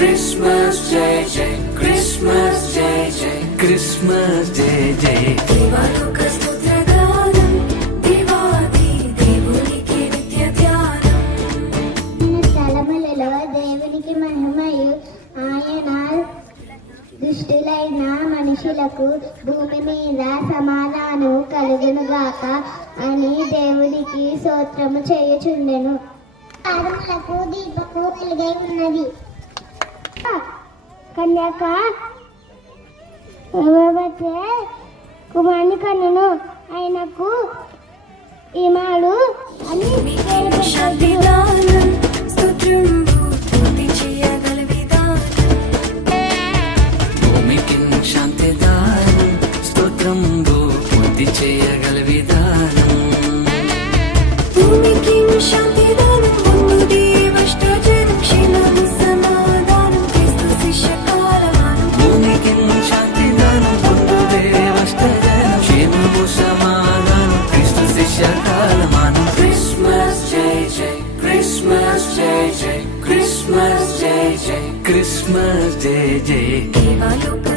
Christmas jai jai, Christmas jai jai, Christmas jai jai. దేవాలోక స్తోత్రగానం, దేవాది దేవునికి నిత్య ధ్యానం. స్థలములలో దేవునికి మహిమయు, ఆయన దుష్టులైన మనుషులకు భూమి మీద సమాధానం కలుగునుగాక అని దేవునికి స్తోత్రము చేయుచుండెను. పాదములకు దీపము వెలుగై ఉన్నది. కన్యాక కుమారుని కన్నును, ఆయనకు ఈమాడు అని మీకు శాంతి దానం, స్తోత్రంబు స్తుతి చేయగల విధానం. భూమికి శాంతి దానం, స్తోత్రంబు పూర్తి చేయగల విధానం. భూమికి శాంతి దానం, ముందు దేవష్టజనం, క్షేమము సమాధానం, క్రీస్తు శిష్య కాలమానం. భూమికి శాంతి దానం, పొందు దేవష్టజనం, క్షేమము సమాధానం, క్రీస్తు శిష్య కాలమానం. Christmas jai jai, Christmas jai jai, Christmas jai jai, Christmas jai jai. దేవాలోక